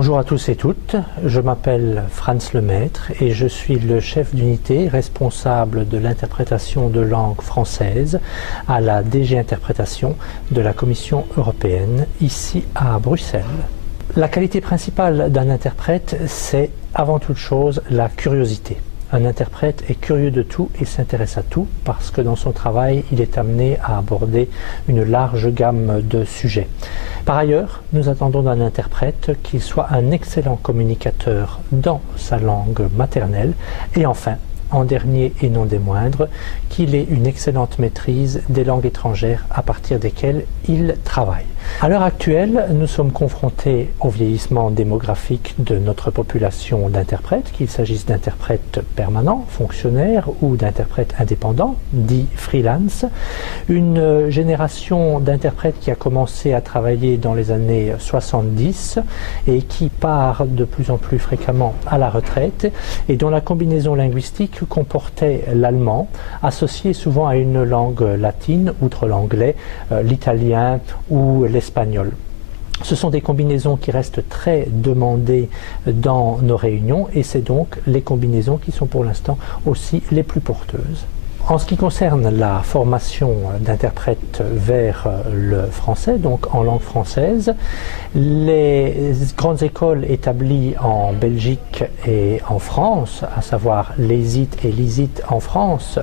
Bonjour à tous et toutes, je m'appelle Franz Lemaître et je suis le chef d'unité responsable de l'interprétation de langue française à la DG Interprétation de la Commission européenne, ici à Bruxelles. La qualité principale d'un interprète, c'est avant toute chose la curiosité. Un interprète est curieux de tout et s'intéresse à tout parce que dans son travail, il est amené à aborder une large gamme de sujets. Par ailleurs, nous attendons d'un interprète qu'il soit un excellent communicateur dans sa langue maternelle et enfin, en dernier et non des moindres, qu'il ait une excellente maîtrise des langues étrangères à partir desquelles il travaille. À l'heure actuelle, nous sommes confrontés au vieillissement démographique de notre population d'interprètes, qu'il s'agisse d'interprètes permanents, fonctionnaires ou d'interprètes indépendants, dits freelance. Une génération d'interprètes qui a commencé à travailler dans les années 70 et qui part de plus en plus fréquemment à la retraite et dont la combinaison linguistique comportait l'allemand, associé souvent à une langue latine, outre l'anglais, l'italien ou l'espagnol. Ce sont des combinaisons qui restent très demandées dans nos réunions et c'est donc les combinaisons qui sont pour l'instant aussi les plus porteuses. En ce qui concerne la formation d'interprètes vers le français, donc en langue française, les grandes écoles établies en Belgique et en France, à savoir l'ESIT et l'ISIT en France,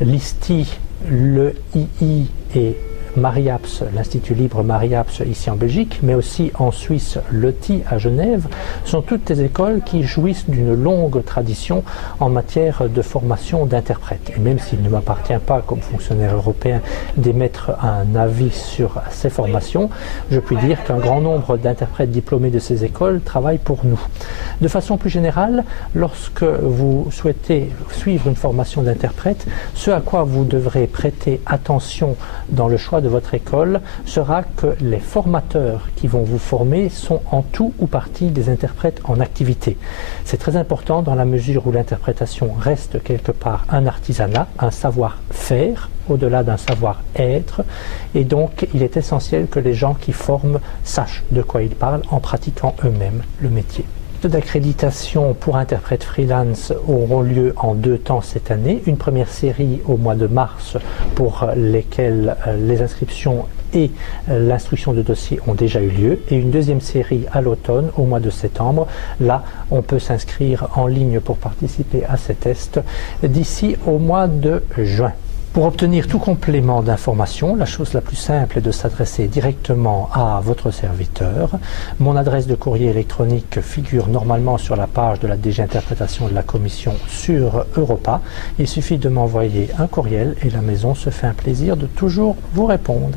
l'ISTI, le II et Mariaps, l'Institut Libre Mariaps ici en Belgique, mais aussi en Suisse, l'ETI à Genève, sont toutes des écoles qui jouissent d'une longue tradition en matière de formation d'interprètes. Et même s'il ne m'appartient pas, comme fonctionnaire européen, d'émettre un avis sur ces formations, je puis dire qu'un grand nombre d'interprètes diplômés de ces écoles travaillent pour nous. De façon plus générale, lorsque vous souhaitez suivre une formation d'interprète, ce à quoi vous devrez prêter attention dans le choix de votre école sera que les formateurs qui vont vous former sont en tout ou partie des interprètes en activité. C'est très important dans la mesure où l'interprétation reste quelque part un artisanat, un savoir-faire, au-delà d'un savoir-être, et donc il est essentiel que les gens qui forment sachent de quoi ils parlent en pratiquant eux-mêmes le métier. D'accréditation pour interprètes freelance auront lieu en 2 temps cette année. Une première série au mois de mars pour lesquelles les inscriptions et l'instruction de dossier ont déjà eu lieu et une deuxième série à l'automne au mois de septembre. Là, on peut s'inscrire en ligne pour participer à ces tests d'ici au mois de juin. Pour obtenir tout complément d'information, la chose la plus simple est de s'adresser directement à votre serviteur. Mon adresse de courrier électronique figure normalement sur la page de la DG Interprétation de la Commission sur Europa. Il suffit de m'envoyer un courriel et la maison se fait un plaisir de toujours vous répondre.